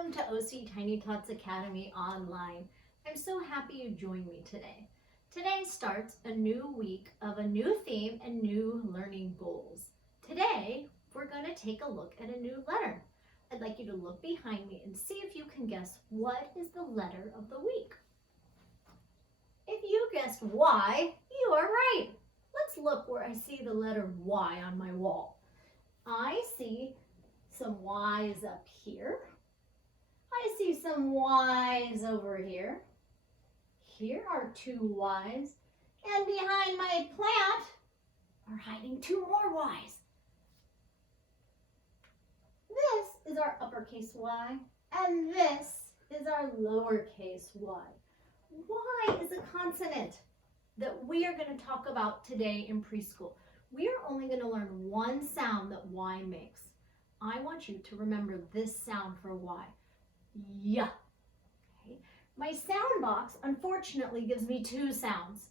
welcome to OC Tiny Tots Academy Online. I'm so happy you joined me today. Today starts a new week of a new theme and new learning goals. Today, we're going to take a look at a new letter. I'd like you to look behind me and see if you can guess what is the letter of the week. If you guessed Y, you are right. Let's look where I see the letter Y on my wall. I see some Y's up here. I see some Y's over here. Here are two Y's. And behind my plant are hiding two more Y's. This is our uppercase Y, and this is our lowercase y. Y is a consonant that we are going to talk about today in preschool. We are only going to learn one sound that Y makes. I want you to remember this sound for Y. Yeah. Okay. My sound box, unfortunately, gives me two sounds.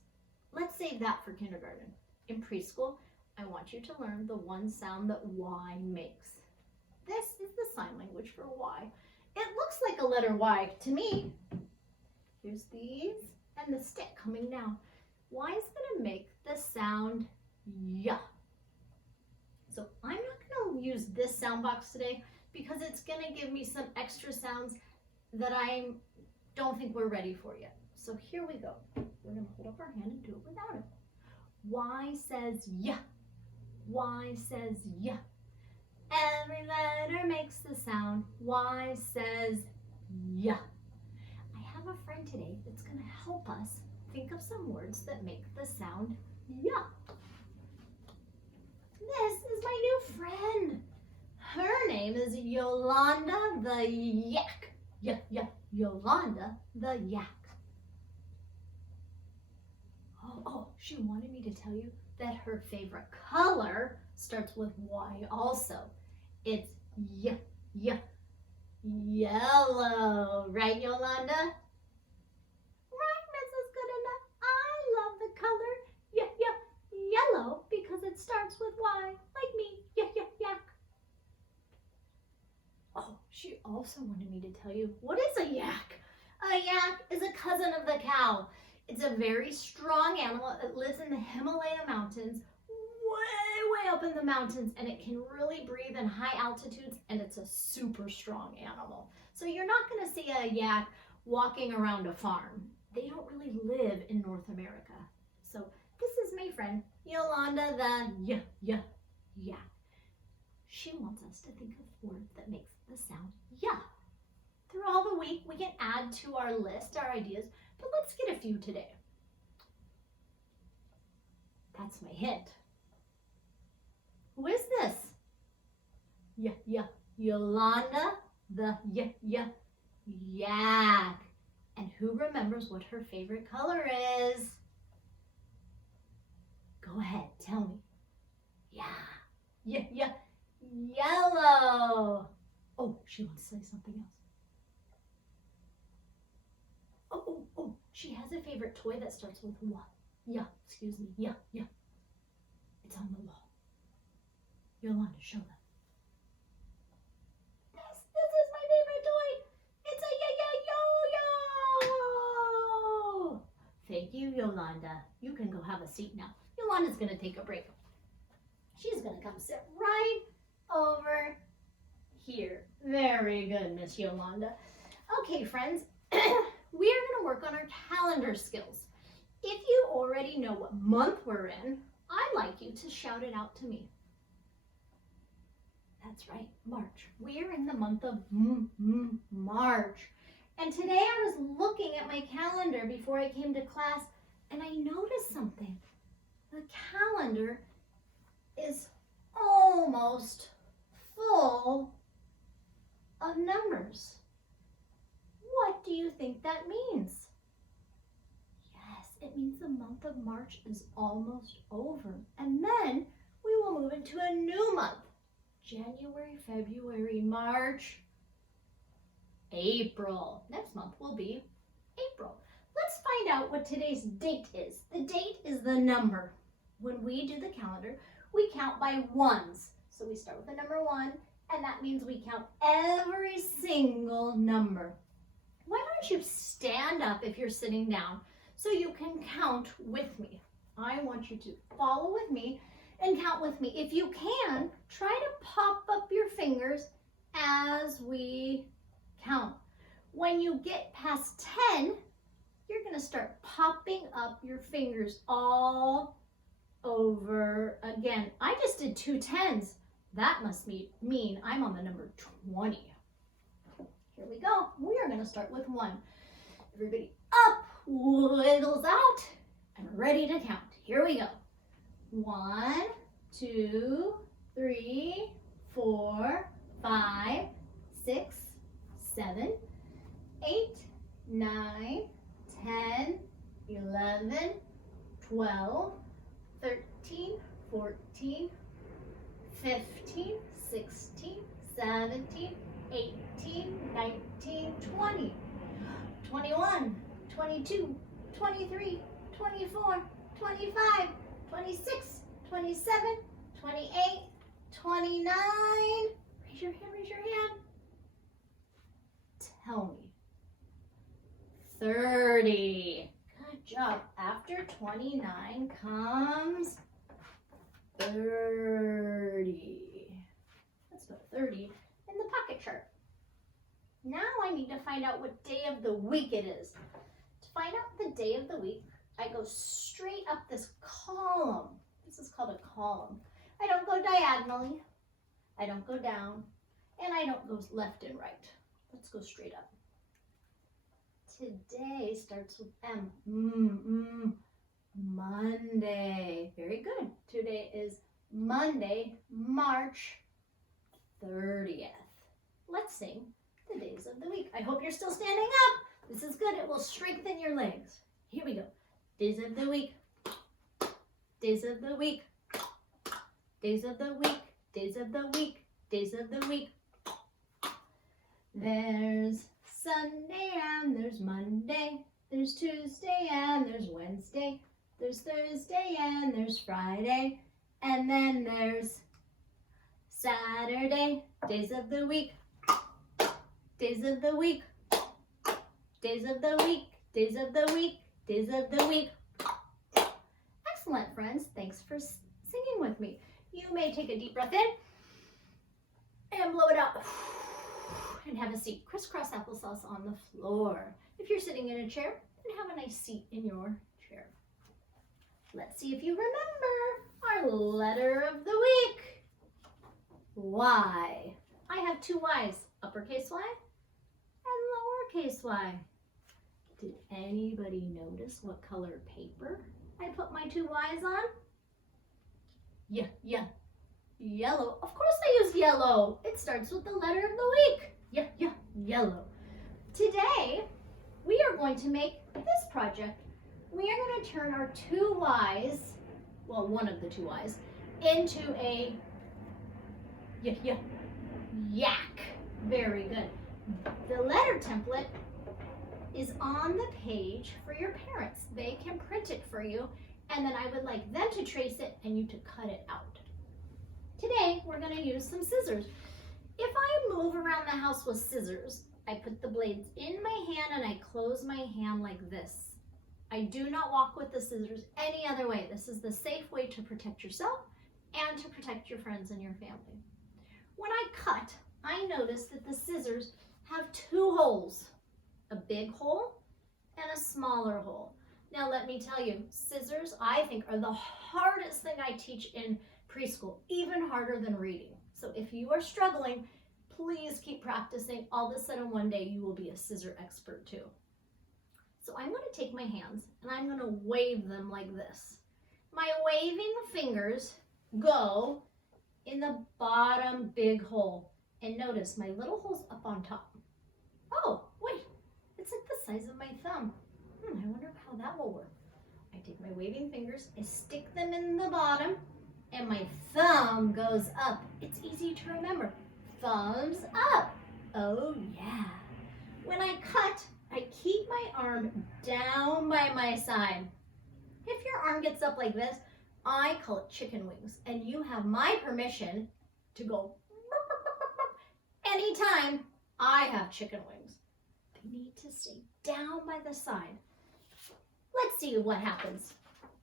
Let's save that for kindergarten. In preschool, I want you to learn the one sound that Y makes. This is the sign language for Y. It looks like a letter Y to me. Here's these and the stick coming down. Y is going to make the sound yeah. So I'm not going to use this sound box today because it's going to give me some extra sounds that I don't think we're ready for yet. So here we go. We're going to hold up our hand and do it without it. Y says yeah. Y says yeah. Every letter makes the sound. Y says yeah. I have a friend today that's going to help us think of some words that make the sound yeah. This is my new friend. Her name is Yolanda the Yak. Yeah, Yolanda the Yak. Oh, she wanted me to tell you that her favorite color starts with Y also. It's yellow. Right, Yolanda? Right, Mrs. Goodenough. I love the color yellow because it starts with Y, like me. Yak. Oh, she also wanted me to tell you, what is a yak? A yak is a cousin of the cow. It's a very strong animal that lives in the Himalaya mountains, way up in the mountains, and it can really breathe in high altitudes, and it's a super strong animal. So you're not going to see a yak walking around a farm. They don't really live in North America. So this is my friend, Yolanda the yak. She wants us to think of words that makes the sound yeah. Throughout the week, we can add to our list our ideas, but let's get a few today. That's my hint. Who is this? Yolanda the yak. And who remembers what her favorite color is? Go ahead, tell me. Yeah, yellow. Oh, she wants to say something else. Oh, she has a favorite toy that starts with Y. Yeah. It's on the wall. Yolanda, show them. This is my favorite toy. It's a yo-yo. Thank you, Yolanda. You can go have a seat now. Yolanda's going to take a break. She's going to come sit right over here. Very good, Miss Yolanda. Okay, friends, we are going to work on our calendar skills. If you already know what month we're in, I'd like you to shout it out to me. That's right, March. We're in the month of March. And today I was looking at my calendar before I came to class, and I noticed something. The calendar is almost full of numbers. What do you think that means? Yes, it means the month of March is almost over. And then we will move into a new month. January, February, March, April. Next month will be April. Let's find out what today's date is. The date is the number. When we do the calendar, we count by ones. So we start with the number 1 and that means we count every single number. Why don't you stand up if you're sitting down so you can count with me? I want you to follow with me and count with me. If you can, try to pop up your fingers as we count. When you get past 10, you're going to start popping up your fingers all over again. I just did 2 10s. That must mean I'm on the number 20. Here we go. We are going to start with 1. Everybody up, wiggles out, and ready to count. Here we go. 1, 2, 3, 4, 5, 6, 7, 8, 9, 10, 11, 12, 13, 14, 15, 16, 17, 18, 19, 20, 21, 22, 23, 24, 25, 26, 27, 28, 29. Raise your hand, raise your hand. Tell me. 30. Good job. After 29 comes 30. Let's put 30 in the pocket chart. Now I need to find out what day of the week it is. To find out the day of the week, I go straight up this column. This is called a column. I don't go diagonally. I don't go down. And I don't go left and right. Let's go straight up. Today starts with M. Monday. Very good. Today is Monday, March 30th. Let's sing the days of the week. I hope you're still standing up. This is good. It will strengthen your legs. Here we go. Days of the week. Days of the week. Days of the week. Days of the week. Days of the week. There's Sunday and there's Monday. There's Tuesday and there's Wednesday. There's Thursday and there's Friday. And then there's Saturday. Days of the week. Days of the week. Days of the week. Days of the week. Days of the week. Excellent, friends. Thanks for singing with me. You may take a deep breath in and blow it out. And have a seat. Crisscross applesauce on the floor. If you're sitting in a chair, then have a nice seat in your chair. Let's see if you remember our letter of the week. Y. I have 2 Y's, uppercase Y and lowercase y. Did anybody notice what color paper I put my 2 Y's on? Yeah. Yellow. Of course I use yellow. It starts with the letter of the week. Yeah, yellow. Today, we are going to make this project. We are going to turn our 2 Y's, well, one of the 2 Y's, into a yak. Very good. The letter template is on the page for your parents. They can print it for you, and then I would like them to trace it and you to cut it out. Today, we're going to use some scissors. If I move around the house with scissors, I put the blades in my hand and I close my hand like this. I do not walk with the scissors any other way. This is the safe way to protect yourself and to protect your friends and your family. When I cut, I notice that the scissors have 2 holes, a big hole and a smaller hole. Now let me tell you, scissors I think are the hardest thing I teach in preschool, even harder than reading. So if you are struggling, please keep practicing. All of a sudden one day you will be a scissor expert too. So I'm going to take my hands and I'm going to wave them like this. My waving fingers go in the bottom big hole. And notice my little hole's up on top. Oh, wait, it's like the size of my thumb. I wonder how that will work. I take my waving fingers, I stick them in the bottom, and my thumb goes up. It's easy to remember. Thumbs up. Oh yeah. When I cut, I keep my arm down by my side. If your arm gets up like this, I call it chicken wings, and you have my permission to go anytime I have chicken wings, they need to stay down by the side. Let's see what happens.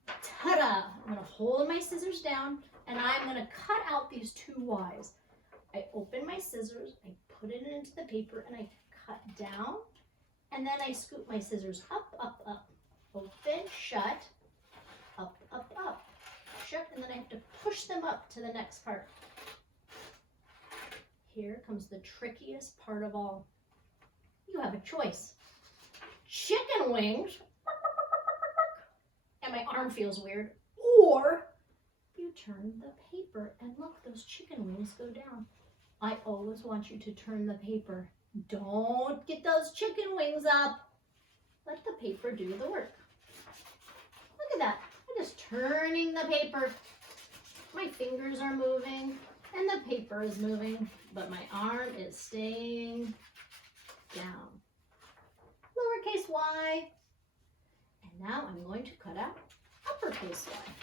Ta-da! I'm going to hold my scissors down and I'm going to cut out these two Ys. I open my scissors, I put it into the paper and I cut down and then I scoop my scissors up, up, up, open, shut, up, up, up, shut, and then I have to push them up to the next part. Here comes the trickiest part of all. You have a choice. Chicken wings, and my arm feels weird, or you turn the paper and look, those chicken wings go down. I always want you to turn the paper. Don't get those chicken wings up. Let the paper do the work. Look at that. I'm just turning the paper. My fingers are moving and the paper is moving, but my arm is staying down. Lowercase y. And now I'm going to cut out uppercase y.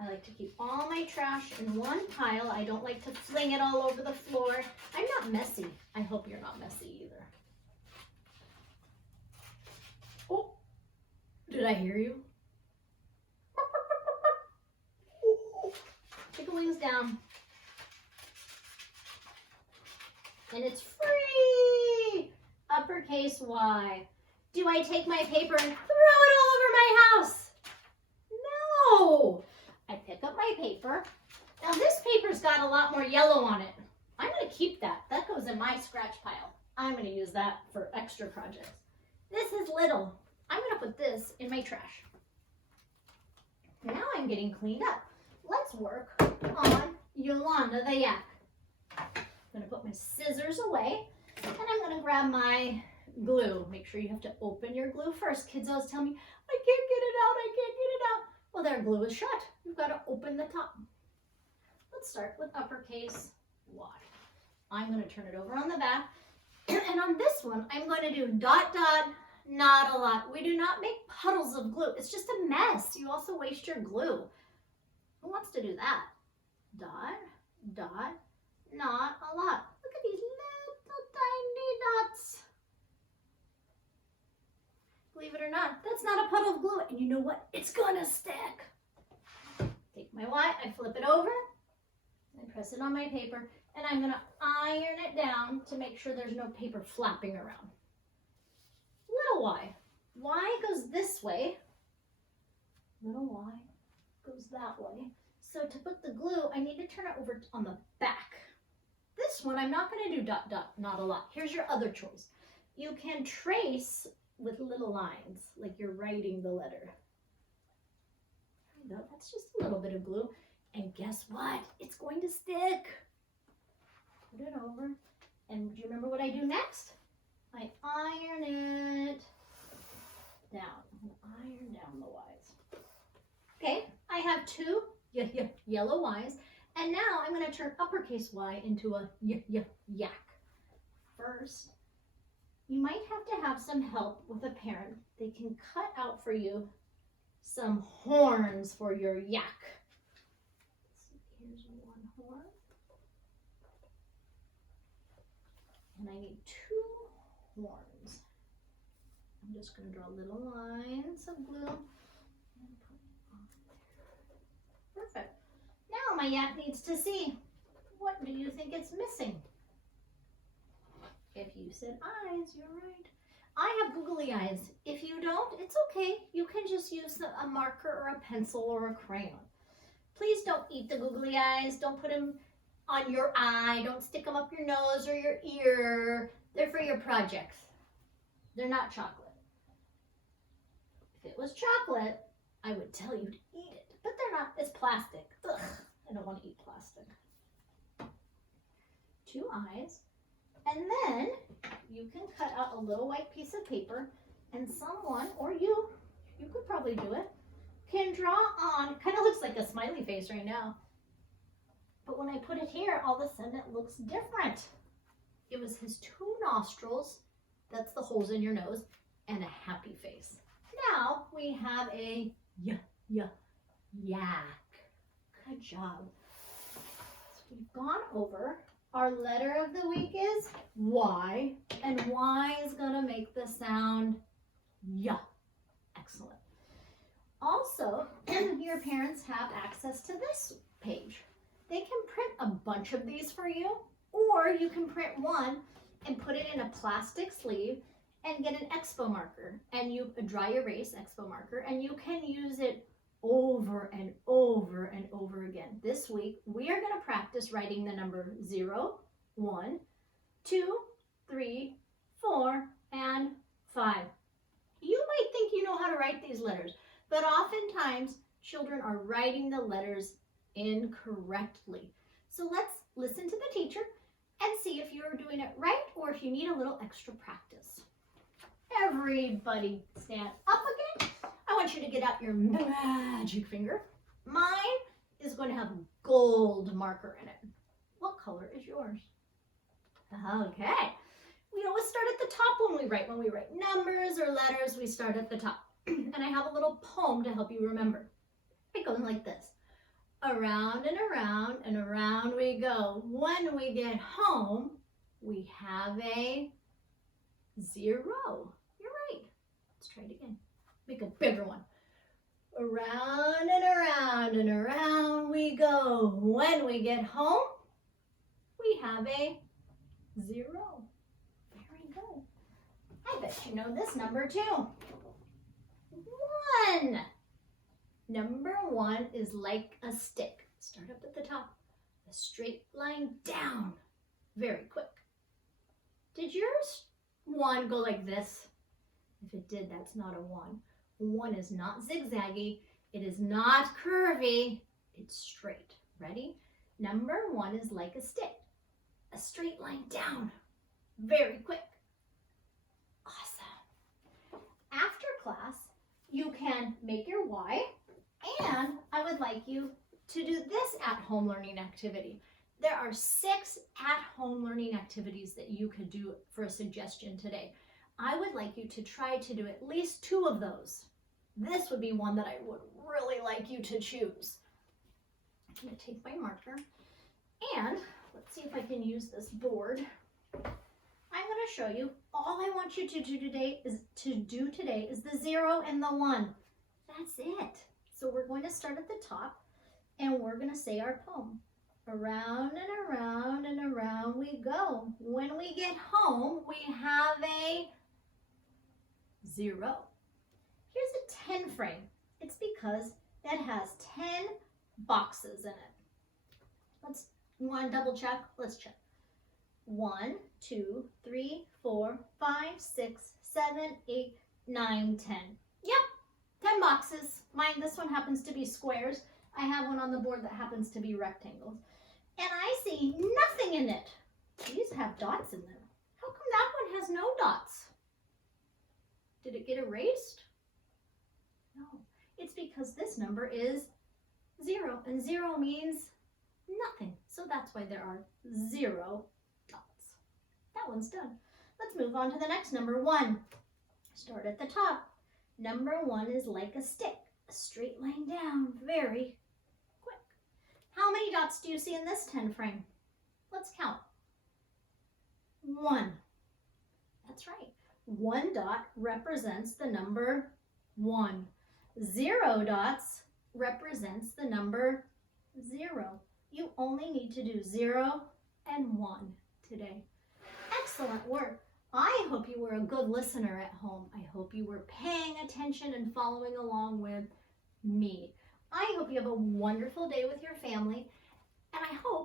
I like to keep all my trash in one pile. I don't like to fling it all over the floor. I'm not messy. I hope you're not messy either. Oh, did I hear you? Chicken wings down. And it's free! Uppercase Y. Do I take my paper and throw it all over my house? No! I pick up my paper. Now this paper's got a lot more yellow on it. I'm going to keep that. That goes in my scratch pile. I'm going to use that for extra projects. This is little. I'm going to put this in my trash. Now I'm getting cleaned up. Let's work on Yolanda the Yak. I'm going to put my scissors away and I'm going to grab my glue. Make sure you have to open your glue first. Kids always tell me, I can't get it out, I can't get it out. Well, their glue is shut. You've got to open the top. Let's start with uppercase Y. I'm going to turn it over on the back. And on this one, I'm going to do dot, dot, not a lot. We do not make puddles of glue. It's just a mess. You also waste your glue. Who wants to do that? Dot, dot, not a lot. Look at these little tiny dots. Believe it or not, that's not a puddle of glue. And you know what? It's gonna stick. Take my Y, I flip it over, I press it on my paper, and I'm gonna iron it down to make sure there's no paper flapping around. Little y. Y goes this way. Little y goes that way. So to put the glue, I need to turn it over on the back. This one, I'm not gonna do dot, dot, not a lot. Here's your other choice. You can trace with little lines, like you're writing the letter. There we go, that's just a little bit of glue. And guess what? It's going to stick. Put it over. And do you remember what I do next? I iron it down. Iron down the Y's. Okay, I have two yellow Y's. And now I'm going to turn uppercase Y into a yak. First, you might have some help with a parent. They can cut out for you some horns for your yak. Here's one horn. And I need two horns. I'm just going to draw little lines of glue and put it on there. Perfect. Now my yak needs to see. What do you think it's missing? If you said eyes, you're right. I have googly eyes. If you don't, it's okay. You can just use a marker or a pencil or a crayon. Please don't eat the googly eyes. Don't put them on your eye. Don't stick them up your nose or your ear. They're for your projects. They're not chocolate. If it was chocolate, I would tell you to eat it. But they're not. It's plastic. Ugh, I don't want to eat plastic. Two eyes. And then you can cut out a little white piece of paper and someone, or you could probably do it, can draw on, it kind of looks like a smiley face right now. But when I put it here, all of a sudden it looks different. It was his two nostrils, that's the holes in your nose, and a happy face. Now we have a yak. Good job. So we've gone over. Our letter of the week is Y, and Y is going to make the sound Y. Excellent. Also, your parents have access to this page. They can print a bunch of these for you, or you can print one and put it in a plastic sleeve and get an expo marker, and a dry erase expo marker, and you can use it over and over and over again. This week, we are going to practice writing the number 0, 1, 2, 3, 4, and 5. You might think you know how to write these letters, but oftentimes children are writing the letters incorrectly. So let's listen to the teacher and see if you're doing it right or if you need a little extra practice. Everybody stand up again. I want you to get out your magic finger. Mine is going to have a gold marker in it. What color is yours? Okay. We always start at the top when we write. When we write numbers or letters, we start at the top. And I have a little poem to help you remember. It goes like this. Around and around and around we go. When we get home, we have a 0. You're right. Let's try it again. Make a bigger one. Around and around and around we go. When we get home, we have a 0. Very good. I bet you know this number too. 1. Number 1 is like a stick. Start up at the top. A straight line down. Very quick. Did yours 1 go like this? If it did, that's not a 1. 1 is not zigzaggy. It is not curvy. It's straight. Ready? Number 1 is like a stick. A straight line down. Very quick. Awesome. After class, you can make your Y, and I would like you to do this at-home learning activity. There are 6 at-home learning activities that you could do for a suggestion today. I would like you to try to do at least 2 of those. This would be one that I would really like you to choose. I'm going to take my marker, and let's see if I can use this board. I'm going to show you. All I want you to do today is the 0 and the 1. That's it. So we're going to start at the top, and we're going to say our poem. Around and around and around we go. When we get home, we have a 0. Here's a 10 frame. It's because that has 10 boxes in it. You want to double check? Let's check. 1, 2, 3, 4, 5, 6, 7, 8, 9, 10. Yep, 10 boxes. This one happens to be squares. I have one on the board that happens to be rectangles. And I see nothing in it. These have dots in them. How come that one has no dots? Did it get erased? No. It's because this number is 0, and 0 means nothing. So that's why there are 0 dots. That one's done. Let's move on to the next number, 1. Start at the top. Number 1 is like a stick, a straight line down, very quick. How many dots do you see in this 10 frame? Let's count. 1. That's right. 1 dot represents the number 1. 0 dots represents the number 0. You only need to do 0 and 1 today. Excellent work. I hope you were a good listener at home. I hope you were paying attention and following along with me. I hope you have a wonderful day with your family, and I hope